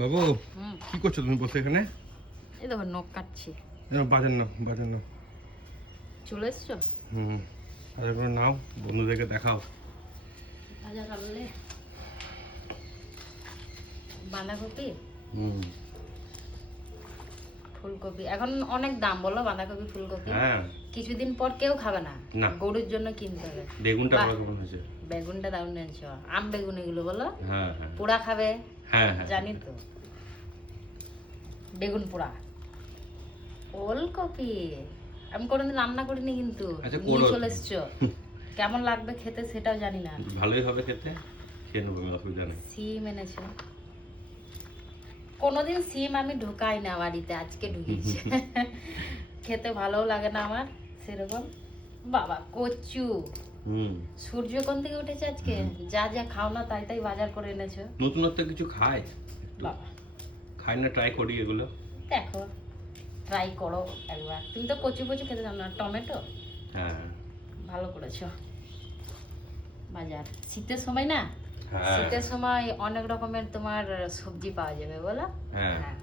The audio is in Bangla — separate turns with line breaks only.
বাবু কি করছ তুমি বসে এখানে?
এই দেখো নখ কাটছি।
বাজার নাও বাজার নাও
চলে এসছো?
হুম বাজার করে নাও বন্ধুদেরকে দেখাও।
বাজার বাঁধাকপি?
হুম।
ফুলকপি। এখন অনেক দাম বলো বাঁধাকপি ফুলকপি।
হ্যাঁ।
কিছুদিন পর কেউ খাবে না। গরুর জন্য কিনতে হবে।
বেগুনটা বড় কেমন হয়েছে?
বেগুনটা দারুণ এনেছো। আম বেগুন এগুলো বলো।
হ্যাঁ হ্যাঁ।
পোড়া খাবে? জানি তো। বেগুন পোড়া। ওলকপি। আমি কোনোদিন রান্না করিনি কিন্তু।
আচ্ছা,
চলে এসছো। কেমন লাগবে খেতে সেটাও জানি না।
ভালোই হবে খেতে। খেয়ে নেব অসুবিধা নেই।
সিম এনেছো। কোনোদিন সিম আমি ঢোকাই না বাড়িতে আজকে ঢুকিয়েছি খেতে ভালোও লাগে না আমার সেরকম। বাবা কচু।
হুম।
সূর্য কোন থেকে উঠেছে আজকে? যা যা খাও না তাই তাই বাজার করে এনেছো।
নতুনত্ব কিছু খায়?
বাবা।
খাই না ট্রাই করি এগুলো?
দেখো ট্রাই করো একবার। তুমি তো কচু কচু খেতে জানো না টমেটো?
হ্যাঁ।
ভালো করেছ। বাজার। শীতের সময় না শীতের সময় অনেক রকমের তোমার সবজি পাওয়া যাবে বলো?
হ্যাঁ।
হ্যাঁ।